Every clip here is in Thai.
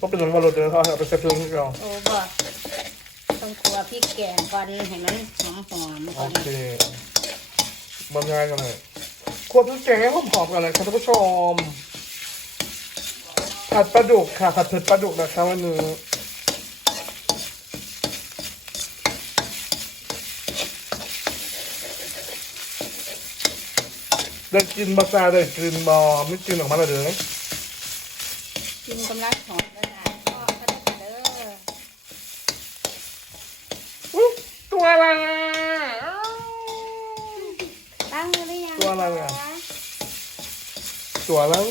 ก็เป็นน้ำมันโรดเดอร์เขาเอาไปใส่เครื่องที่เราโอ้บ่ต้องครัวพริกแกงก่อนให้มันหอมหอมๆโอก่อนเคบรรยายกันเลยควบพริกแกงให้หอมๆกันเลยครับท่านผู้ชมผัดปลาดุกค่ะผัดเผ็ดปลาดุกนะครับวันนี้ได้กินบาซาได้กินบอไม่กินออกมาเลยเด้อ กินกำลังหอมแล้วนะก็ก็ได้ค่ะเด้อ อุ๊ยตัวอะไรอะ ตั้งมือหรื อยังตัวอะไรอะคตัวแล้ว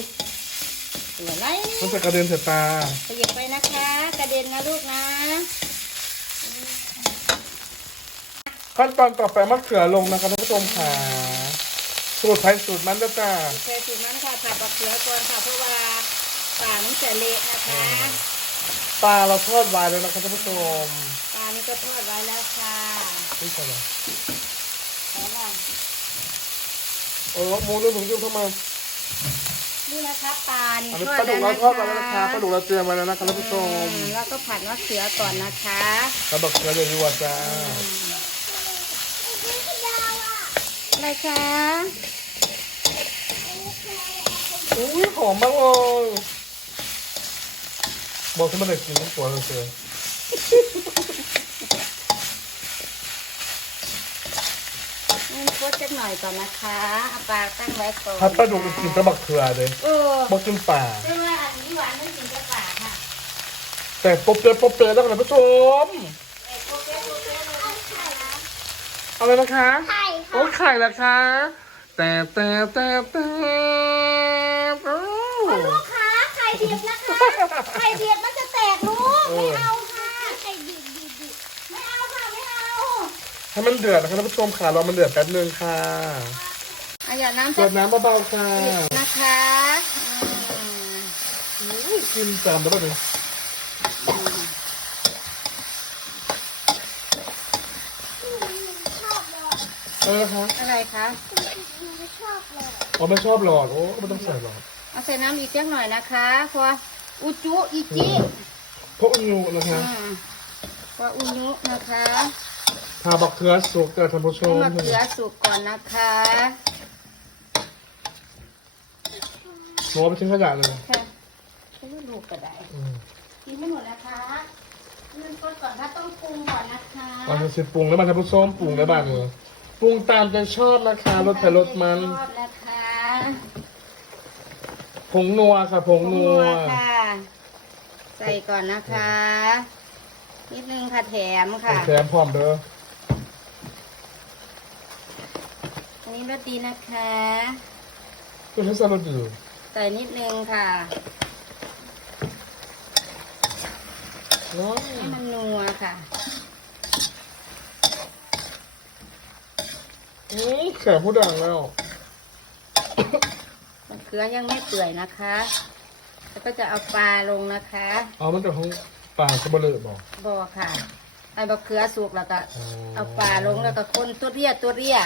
ตัวอะไรมันจะกระเด็นใส่ตาขยับไปนะคะ กระเด็นนะลูกนะ ขั้นตอนต่อไปมะเขือลงนะครับท่านผู้ชมค่ะสูตรไทยสูตรมันนะจ้าเคยสูตรนั้นค่ะผัดบักเขือก่อนค่ะเพราะว่าปลามันจะเละนะคะปลาเราทอดไว้แล้วนะครับท่านผู้ชมปลานี่ก็ทอดไว้แล้วค่ะนี่ใช่ไหมแล้วล่ะเออหมูนุ่มถุงยุ่งเข้ามานี่นะคะปลานี่อันนี้ทอปดลาดุแล้กวเรานะทอดไว้แล้วนะคะปลาดุกเราเตรียมไว้แล้วนะครับท่านผู้ชมอืมแล้วก็ผัดมะเขือก่อนนะคะแล้วบักเขือเดี๋ยวดีกว่าจ้าอะไรคะอุ้ยหอมมากเลยบอกที่มันได้กินทั้งตัวเลยเชียว นี่โคตรจักหน่อยก่อนนะคะเอาปลาตั้งไว้ก่อนพัดปลาดุกกินกับบักเขือเลยเออบอกกินป่าเรียกว่าอันนี้หวานไม่กินกับปลาค่ะแต่ป๊บเป๊ะป๊บเป๊ะแล้วกันท่านผู้ชมไอ้โคตรเป๊ะโคตรเป๊ะเลยนะคะอะไรนะคะไข่โอ้ไข่ละคะ แต่แต่แต่แต่โอ้ลูกค้าไข่ดิบนะคะไข่ดิบมันจะแตกลูกไม่เอาค่ะไข่ดิบดิบดิบไม่เอาค่ะไม่เอา ให้มันเดือดนะครับท่านผู้ชมค่ะรอมันเดือดแป๊บนึงค่ะเอาอย่าน้ำเปิจะดน้ำเบาๆค่ะนะคะอืมอุ้ยกินจามได้ป่ะเนี่ยอืมอะไรนะคะอะไรคะอ๋อไม่ชอบหลอดโอ้ไม่ต้องใส่หลอดเอาใส่น้ำอีกเล็กหน่อยนะคะเพราะว่าอุจุอิจิเพราะงูนะคะอืมเพราะอุนุนะคะ ทาบักเขือสุกเกิดท่านผู้ชให้มมะเขือสุกก่อนนะคะหนูเอาไปทิ้งขยะเลยค่ะใช้ลูกก็ได้อืมกินไม่หมดนะคะเริ่มต้นก่อนถ้าต้องปรุงก่อนนะคะมาทำสิปรุงแล้วมาท่านผู้ชมปรุงได้บ้างเลยปรุงตามใจชอบนะคะรสไผ่รสมันชอบนะคะผงนัวค่ะผงผงนันัววค่ะ ใส่ก่อนนะคะ นิดนึงค่ะแถมค่ะ แถมพร้อมเด้ออันนี้รสดีนะคะคุณให้สลัดอยู่ใส่นิดนึงค่ะว้าวให้มันนัวค่ะอืมแขกผู้ดังแล้วมะเขือยังไม่เปื่อยนะคะ แล้วก็จะเอาปลาลงนะคะเอามันจากของ ป่าสะเบลอบอกบอค่ะไอ้มะเขือสุกแล้วก็อ๋อ เอาปลาลงแล้วก็คนตัวเรียตัวเรีย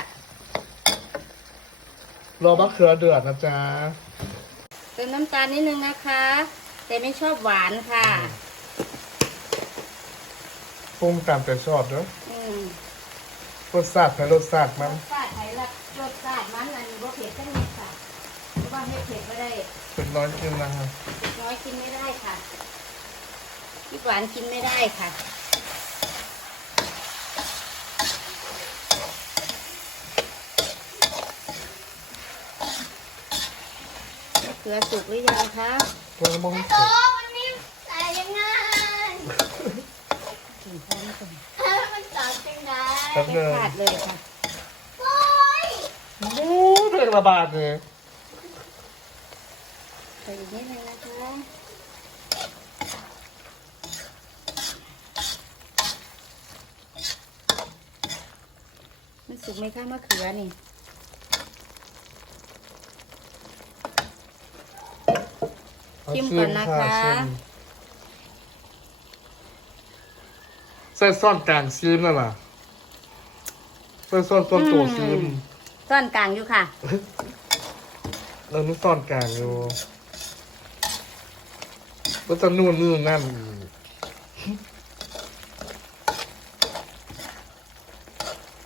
รอมะเขือเดือดนะจ๊ะเติมน้ำตาลนิดนึงนะคะ แต่ไม่ชอบหวานค่ะ ปรุงตามใจชอบเด้ออืมรสชาติแต่รสชาติมันรสชาติไทยละรสชาติมันอันนี้บ่เผ็ดจังเลยค่ะเพราะว่าให้เผ็ดไม่ได้ เป็นร้อยกินนะครับน้อยกินไม่ได้ค่ะ พี่หวานกินไม่ได้ค่ะ เกลือสุกหรือยังคะตัวมองโตมันนี่ใส่ยังไงถึงพร้อมกันถ้ามันจอดจังไงแป๊บไม่นึงขาดเลยค่ะ โอ้ยโอ้เรื่องระบาดเลยใส่อีกนิดนึงนะคะมัน สุกไหมคะมะเขือนี่ชิมก่อนนะคะชิมใส่ซ่อนกลางซีมนั่นล่ะใส่ซ่อนต้นตัวซีมซ่อนกลางอยู่ค่ะเออนี่ซ่อนกลางอยู่ก็จะนู่นนี่นั่น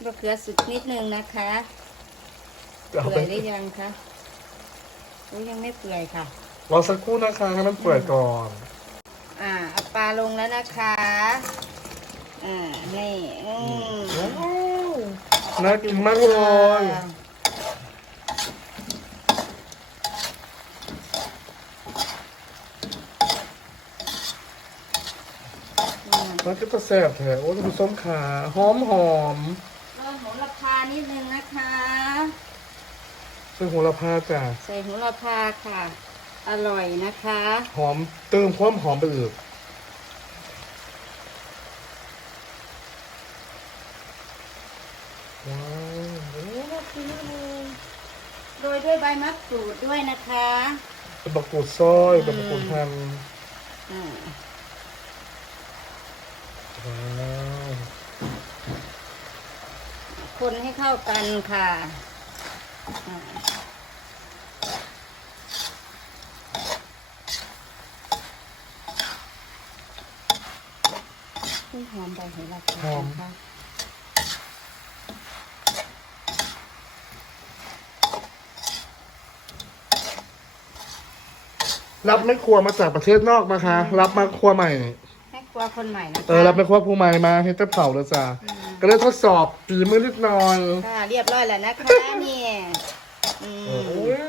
มะเขือสุกนิดนึงนะคะจะเอาเปื่ไปอยหรือยังคะโอ้ยยังไม่เปื่อยค่ะรอสักครู่นะคะให้มันเปื่อยก่อน อ่าเอาปลาลงแล้วนะคะอ่านี่อืมว้าวน่ากินมากเลยอืมน่าจะแสบแท้โอ้ยคุณส้มขาหอมหอม รอดโหระพานิดนึงนะคะซึ่งโหระพาจ้ะใส่โหระพาค่ะ อร่อยนะคะ หอมเติมความหอมไปอีกว้าวโอ้ยน่ากินมากเลยโดยด้วยใบมะกรูดด้วยนะคะเป็นบักกูดซอยเป็นบักกูดหั่นอ่า ว้าว คนให้เข้ากันค่ะอ่านี่หอมใบโหระพานะคะรับแม่ครัวมาจากประเทศนอกนะคะ รับมาครัวใหม่ แม่ครัวคนใหม่นะคะ เออรับแม่ครัวผู้ใหม่มาเฮ็ดแต่เผาเลยจ้ะ ก็เลยทดสอบฝีมือนิดหน่อยค่ะเรียบร้อยแล้วนะคะนี่อืเอมอโอ้ย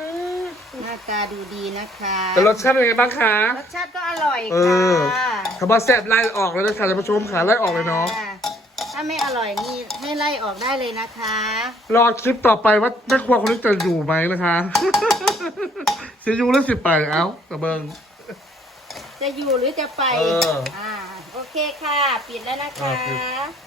หน้าตาดูดีนะคะแต่รสชาติเป็นไงบ้างคะรสชาติก็อร่อยเอค่ะอคำว่าแซ่บไล่ออกเลยนะค่ะท่านผู้ชมขาไล่ออกเลยเนาะค่ะถ้าไม่อร่อยนี่ให้ไล่ออกได้เลยนะคะ รอคลิปต่อไปว่าแม่ครัวคนนี้จะอยู่ไหมนะคะ สิอยู่หรือสิไปเอ้ากระเบิง จะอยู่หรือจะไปเอออ่าโอเคค่ะ ปิดแล้วนะคะอ่าปิด